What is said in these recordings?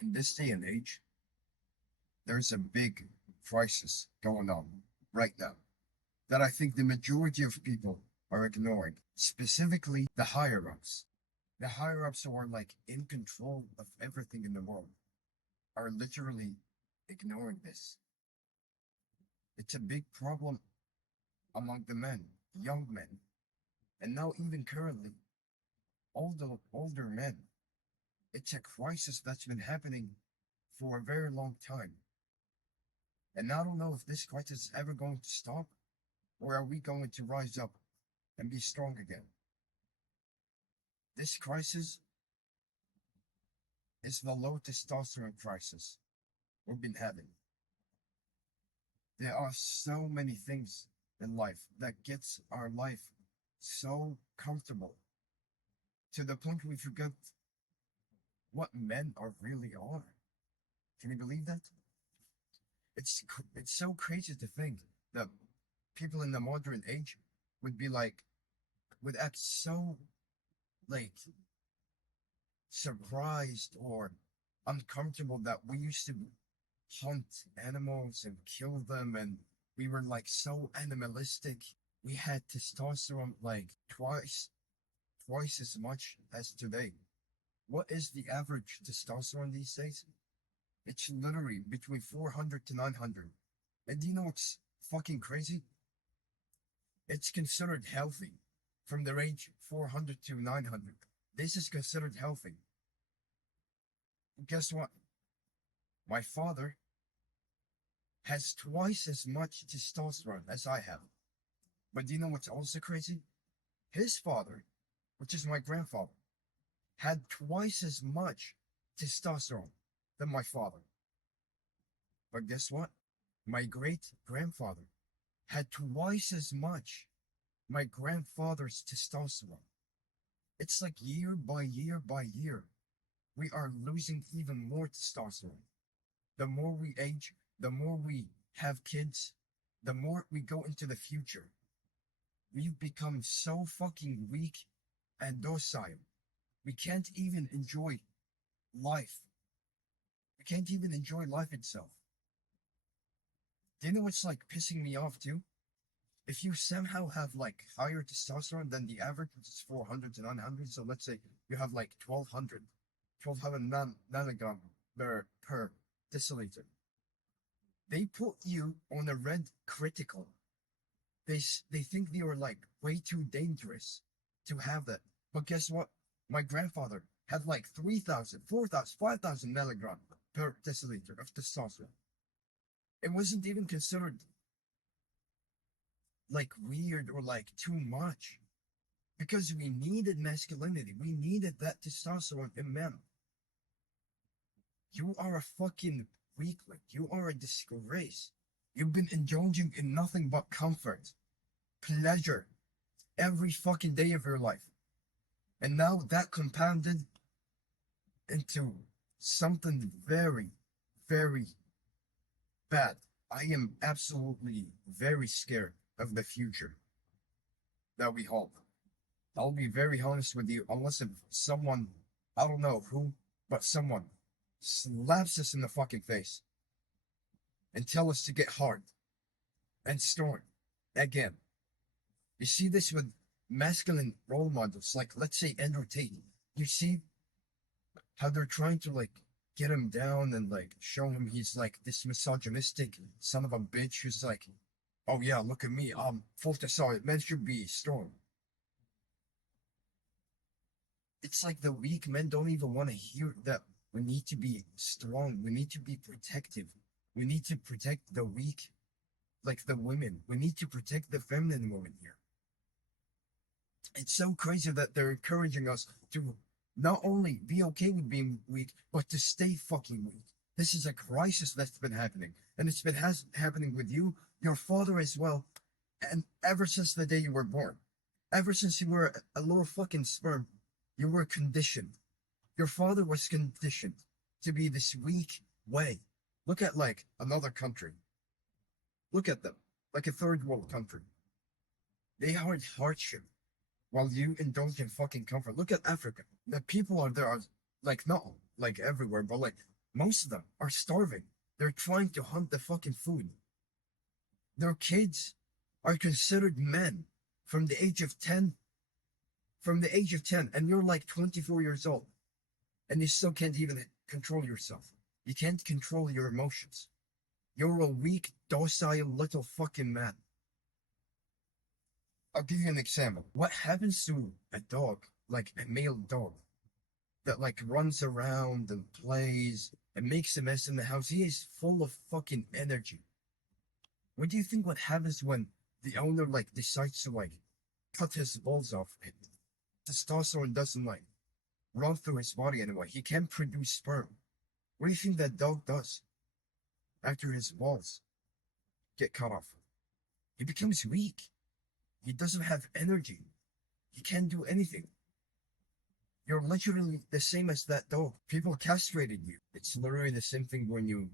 In this day and age, there's a big crisis going on right now that I think the majority of people are ignoring, specifically the higher ups. The higher ups who are like in control of everything in the world are literally ignoring this. It's a big problem among the men, young men, and now even currently older men. It's a crisis that's been happening for a very long time. And I don't know if this crisis is ever going to stop, or are we going to rise up and be strong again? This crisis is the low testosterone crisis we've been having. There are so many things in life that gets our life so comfortable to the point we forget what men are really are. Can you believe that? It's so crazy to think that people in the modern age would be like would act so like surprised or uncomfortable that we used to hunt animals and kill them, and we were like so animalistic. We had testosterone like twice as much as today. What is the average testosterone these days? It's literally between 400 to 900. And do you know what's fucking crazy? It's considered healthy from the range 400 to 900. This is considered healthy. And guess what? My father has twice as much testosterone as I have. But do you know what's also crazy? His father, which is my grandfather, had twice as much testosterone than my father. But guess what? My great grandfather had twice as much my grandfather's testosterone. It's like year by year by year, we are losing even more testosterone. The more we age, the more we have kids, the more we go into the future. We've become so fucking weak and docile. We can't even enjoy life. We can't even enjoy life itself. Do you know what's like pissing me off too? If you somehow have like higher testosterone than the average, which is 400 to 900, so let's say you have like 1200 nanogram per deciliter, they put you on a red critical. They think they are like way too dangerous to have that. But guess what? My grandfather had like 3,000, 4,000, 5,000 milligram per deciliter of testosterone. It wasn't even considered like weird or like too much because we needed masculinity. We needed that testosterone in men. You are a fucking weakling. You are a disgrace. You've been indulging in nothing but comfort, pleasure, every fucking day of your life. And now that compounded into something very, very bad. I am absolutely very scared of the future that we hold. I'll be very honest with you, unless if someone, I don't know who, but someone slaps us in the fucking face and tell us to get hard and strong again. You see this with masculine role models, like let's say Andrew Tate. You see how they're trying to like get him down and like show him he's like this misogynistic son of a bitch who's like, oh yeah, look at me, I'm full testosterone, men should be strong. It's like the weak men don't even want to hear that we need to be strong, we need to be protective, we need to protect the weak, like the women, we need to protect the feminine women here. It's so crazy that they're encouraging us to not only be okay with being weak, but to stay fucking weak. This is a crisis that's been happening, and it's been happening with you, your father as well, and ever since the day you were born, ever since you were a little fucking sperm, you were conditioned. Your father was conditioned to be this weak way. Look at like another country. Look at them, like a third world country. They had hardship while you indulge in fucking comfort. Look at Africa. The people are there are like not like everywhere, but like Most of them are starving. They're trying to hunt the fucking food. Their kids are considered men from the age of 10, and you're like 24 years old, and you still can't even control yourself. You can't control your emotions. You're a weak, docile little fucking man. I'll give you an example. What happens to a dog, like a male dog, that like runs around and plays and makes a mess in the house? He is full of fucking energy. What do you think what happens when the owner like decides to like cut his balls off? Testosterone doesn't like run through his body anymore. He can't produce sperm. What do you think that dog does after his balls get cut off? He becomes weak. He doesn't have energy. He can't do anything. You're literally the same as that dog. People castrated you. It's literally the same thing when you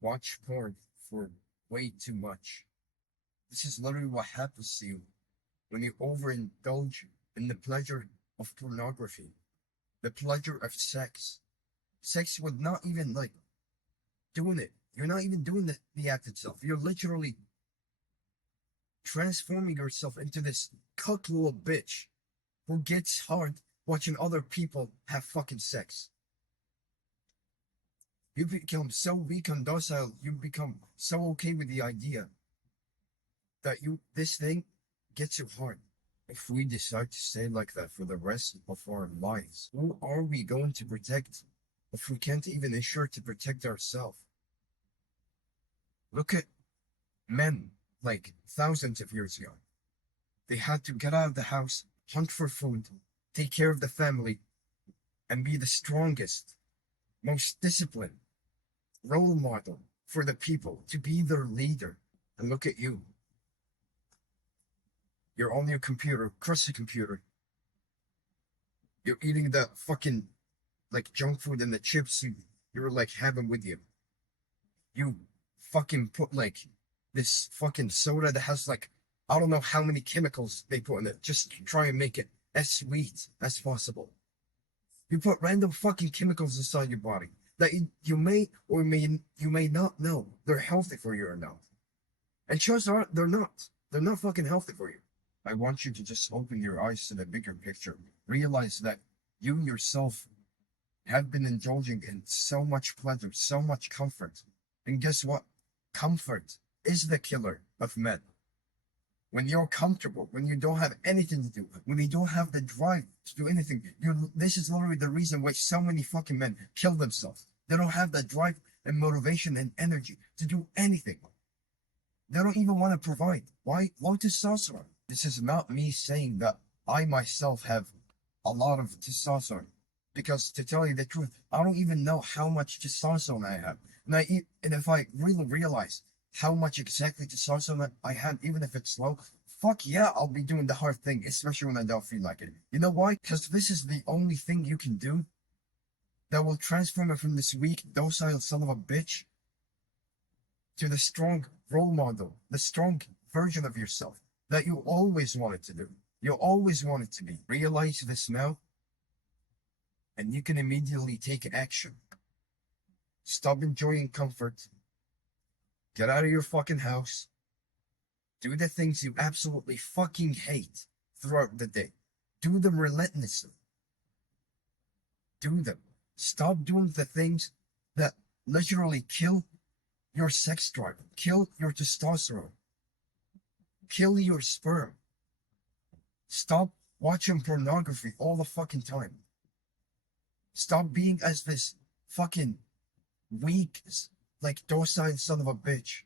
watch porn for way too much. This is literally what happens to you when you overindulge in the pleasure of pornography, the pleasure of sex. Sex with not even like doing it. You're not even doing the act itself. You're literally transforming yourself into this cuck little bitch who gets hard watching other people have fucking sex. You become so weak and docile, you become so okay with the idea that this thing gets you hard. If we decide to stay like that for the rest of our lives, who are we going to protect if we can't even ensure to protect ourselves? Look at men like thousands of years ago. They had to get out of the house, hunt for food, take care of the family, and be the strongest, most disciplined role model for the people, to be their leader. And look at you. You're on your computer, crusty computer. You're eating the fucking like junk food and the chips you're like having with you. You fucking put like this fucking soda that has like I don't know how many chemicals they put in it just to try and make it as sweet as possible. You put random fucking chemicals inside your body that you may or you may not know they're healthy for you or not. And chances are they're not. They're not fucking healthy for you. I want you to just open your eyes to the bigger picture. Realize that you yourself have been indulging in so much pleasure, so much comfort. And guess what? Comfort is the killer of men. When you're comfortable, when you don't have anything to do, when you don't have the drive to do anything, this is literally the reason why so many fucking men kill themselves. They don't have that drive and motivation and energy to do anything. They don't even want to provide. Why? Low testosterone. This is not me saying that I myself have a lot of testosterone. Because to tell you the truth, I don't even know how much testosterone I have. And if I really realize how much exactly testosterone I have, even if it's low, fuck yeah, I'll be doing the hard thing, especially when I don't feel like it. You know why? Because this is the only thing you can do that will transform it from this weak, docile son of a bitch to the strong role model, the strong version of yourself that you always wanted to do. You always wanted to be. Realize this now, and you can immediately take action. Stop enjoying comfort. Get out of your fucking house. Do the things you absolutely fucking hate throughout the day. Do them relentlessly. Do them. Stop doing the things that literally kill your sex drive, kill your testosterone, kill your sperm. Stop watching pornography all the fucking time. Stop being as this fucking weak, like docile son of a bitch.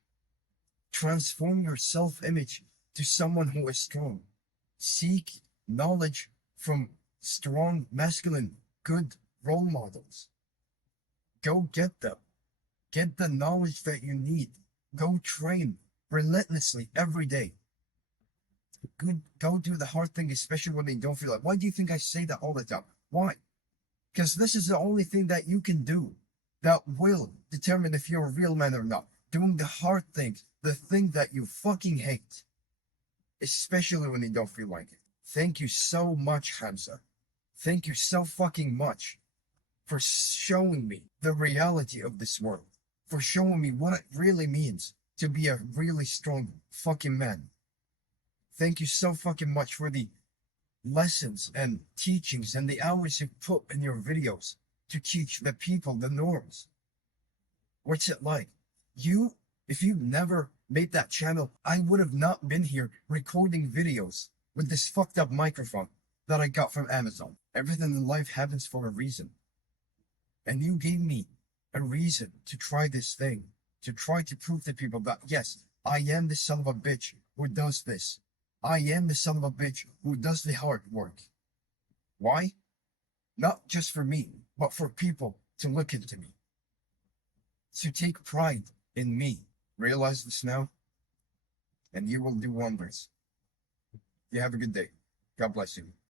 Transform your self-image to someone who is strong. Seek knowledge from strong, masculine, good role models. Go get them. Get the knowledge that you need. Go train relentlessly every day. Go do the hard thing, especially when they don't feel like. Why do you think I say that all the time? Why? Because this is the only thing that you can do that will determine if you're a real man or not. Doing the hard things, the thing that you fucking hate, especially when you don't feel like it. Thank you so much, Hamza. Thank you so fucking much for showing me the reality of this world, for showing me what it really means to be a really strong fucking man. Thank you so fucking much for the lessons and teachings and the hours you put in your videos to teach the people the norms. What's it like? If you never made that channel, I would have not been here recording videos with this fucked up microphone that I got from Amazon. Everything in life happens for a reason. And you gave me a reason to try this thing, to try to prove to people that, yes, I am the son of a bitch who does this. I am the son of a bitch who does the hard work. Why? Not just for me, but for people to look into me, to take pride in me. Realize this now, and you will do wonders. You have a good day. God bless you.